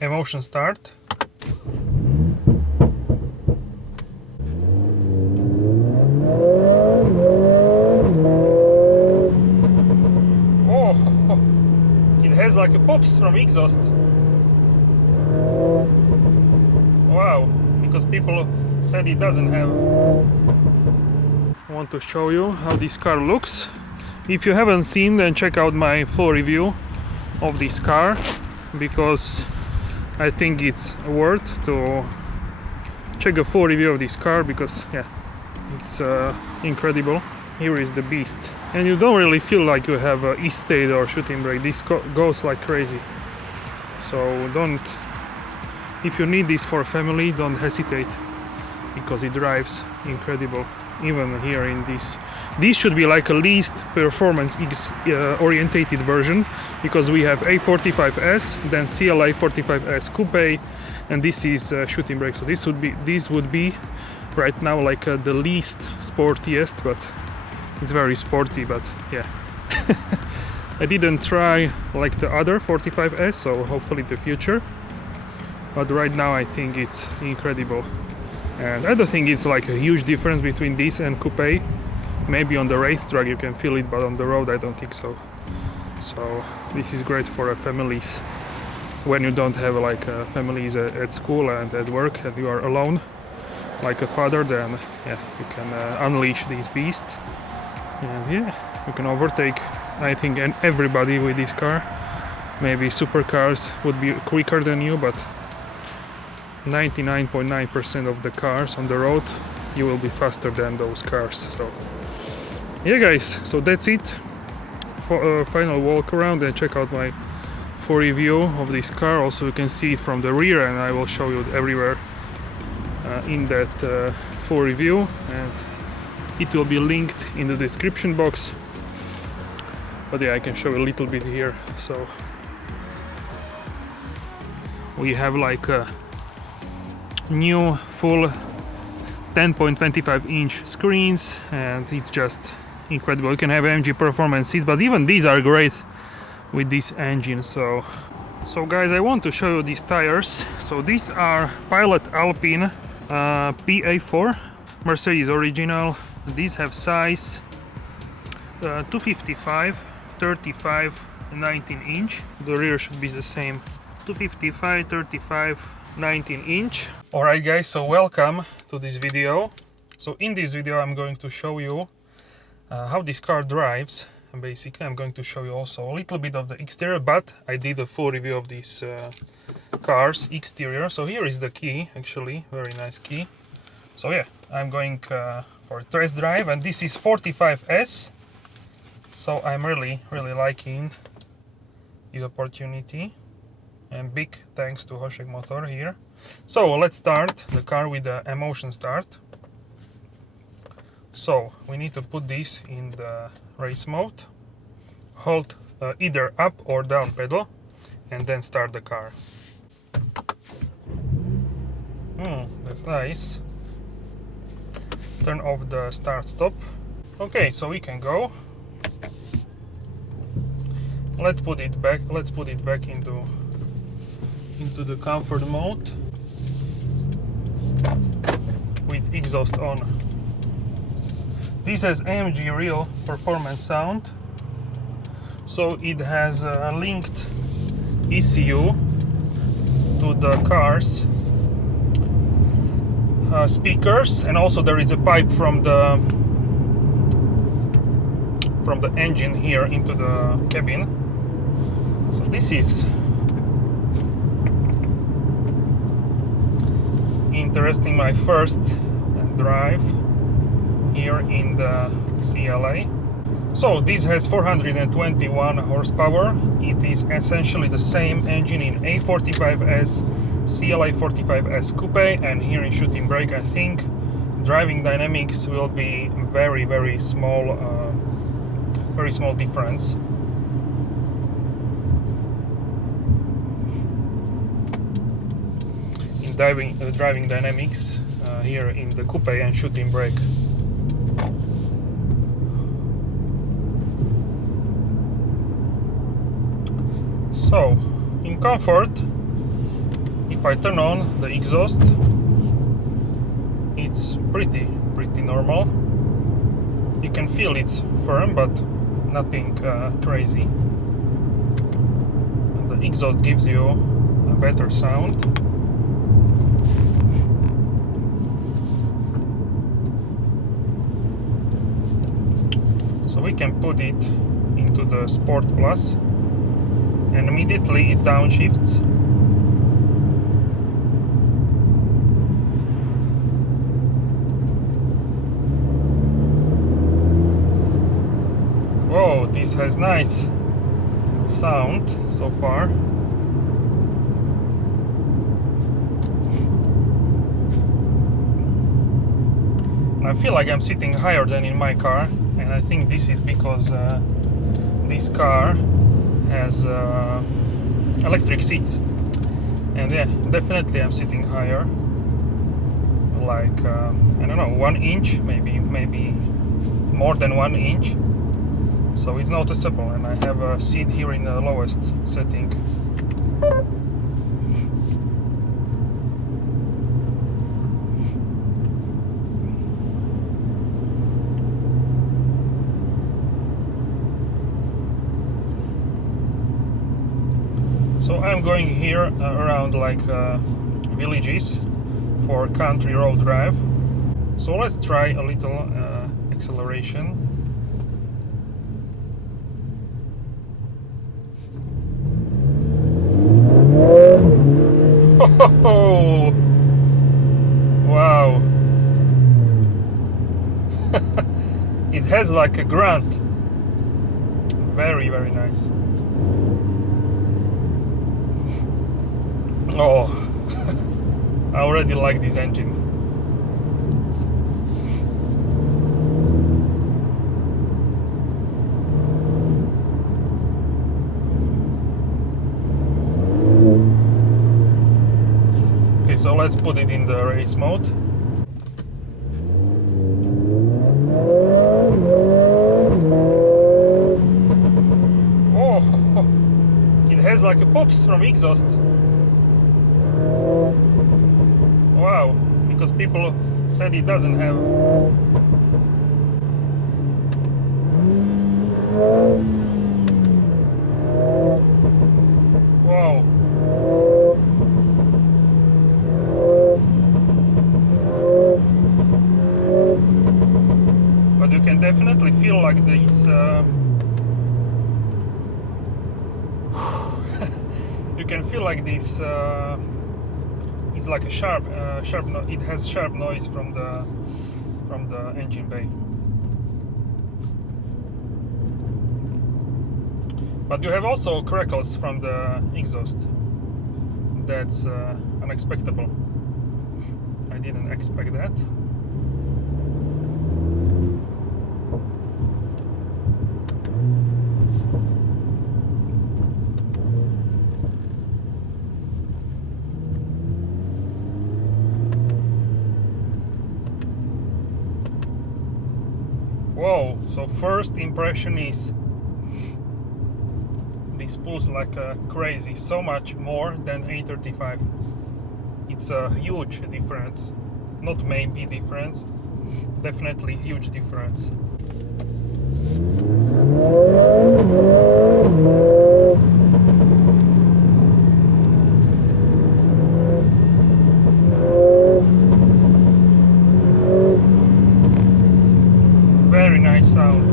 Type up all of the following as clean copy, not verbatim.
emotion start. Oh, it has like a pops from exhaust. Wow, because people said it doesn't have. I want to show you how this car looks. If you haven't seen, then check out my full review of this car, because I think it's worth to check a full review of this car, because yeah, it's incredible. Here is the beast, and you don't really feel like you have a e-state or shooting brake. This goes like crazy, so don't, if you need this for a family, don't hesitate, because it drives incredible. Even here in this should be like a least performance orientated version, because we have A45S, then CLA45S coupe, and this is shooting brake. So this would be right now like the least sportiest, but it's very sporty. But yeah, I didn't try like the other 45S, so hopefully in the future. But right now I think it's incredible. And I don't think it's like a huge difference between this and coupe. Maybe on the racetrack you can feel it, but on the road I don't think so. So this is great for families when you don't have like families at school and at work, and you are alone like a father. Then yeah, you can unleash this beast, and yeah, you can overtake, I think, everybody with this car. Maybe supercars would be quicker than you, but 99.9% of the cars on the road you will be faster than those cars. So yeah guys, so that's it for a final walk around, and check out my full review of this car. Also you can see it from the rear, and I will show you everywhere in that full review, and it will be linked in the description box. But yeah, I can show you a little bit here. So we have like a new full 10.25 inch screens, and it's just incredible. You can have AMG performance seats, but even these are great with this engine. So guys, I want to show you these tires. So these are Pilot Alpine PA4 Mercedes original. These have size 255, 35, 19 inch. The rear should be the same, 255, 35, 19 inch. Alright guys, so welcome to this video. So in this video I'm going to show you how this car drives, and basically I'm going to show you also a little bit of the exterior, but I did a full review of this car's exterior. So here is the key, actually very nice key. So yeah, I'm going for a test drive, and this is 45S, so I'm really liking this opportunity, and big thanks to Hošek motor here. So let's start the car with the emotion start. So we need to put this in the race mode, hold either up or down pedal, and then start the car. That's nice. Turn off the start stop. Okay, so we can go. Let's put it back into the comfort mode with exhaust on. This has AMG real performance sound, so it has a linked ECU to the car's speakers, and also there is a pipe from the engine here into the cabin. So this is interesting, my first drive here in the CLA. So this has 421 horsepower. It is essentially the same engine in A45S, CLA45S coupe, and here in shooting brake I think driving dynamics will be very small difference. In driving dynamics here in the coupe and shooting brake. So in comfort if I turn on the exhaust, it's pretty normal. You can feel it's firm, but nothing crazy. And the exhaust gives you a better sound. So we can put it into the Sport Plus, and immediately it downshifts. Whoa, this has nice sound so far. I feel like I'm sitting higher than in my car, and I think this is because this car has electric seats, and yeah, definitely I'm sitting higher, like I don't know, 1 inch, maybe more than 1 inch. So it's noticeable, and I have a seat here in the lowest setting. So I'm going here around like villages for country road drive. So let's try a little acceleration. Oh, wow. It has like a grunt. Very nice. Oh, I already like this engine. Okay, so let's put it in the race mode. Oh, it has like a pops from exhaust. Wow, because people said it doesn't have. Wow. But you can definitely feel like this. You can feel like this. It's like a sharp. It has sharp noise from the engine bay. But you have also crackles from the exhaust. That's unexpected. I didn't expect that. Whoa, so first impression is this pulls like crazy, so much more than A35. It's a huge difference, not maybe difference, definitely huge difference. Very nice sound.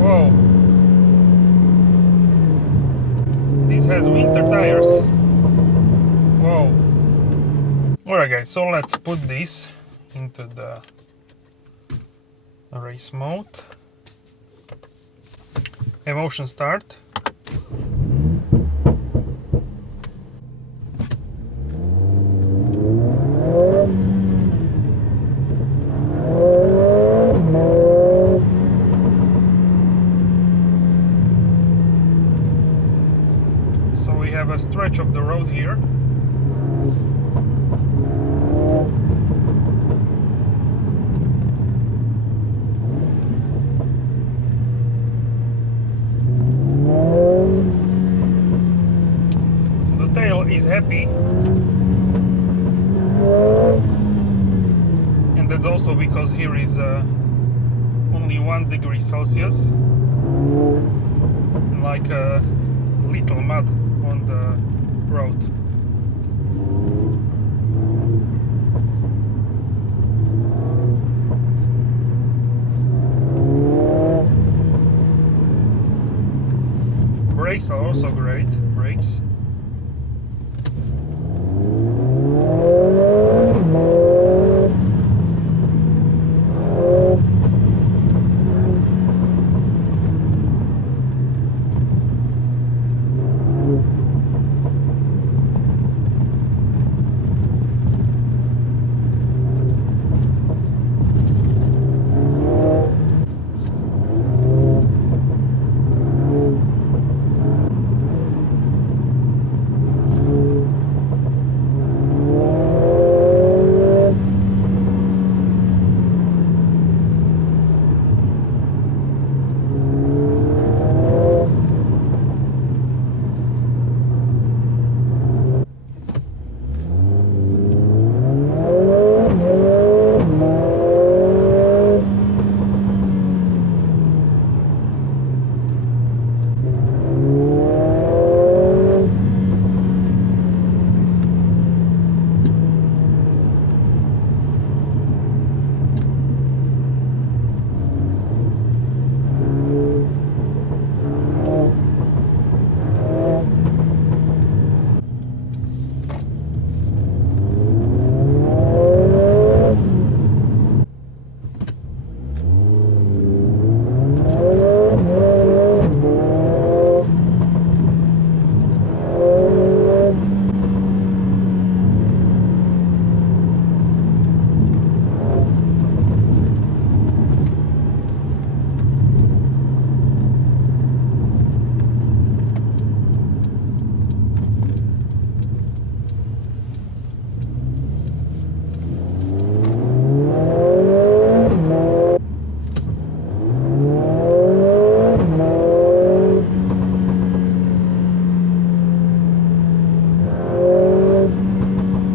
Whoa. This has winter tires. Whoa. Alright guys, so let's put this into the race mode. Emotion start. So we have a stretch of the road here. Is happy, and that's also because here is only 1 degree Celsius, like a little mud on the road. Brakes are also great. Brakes.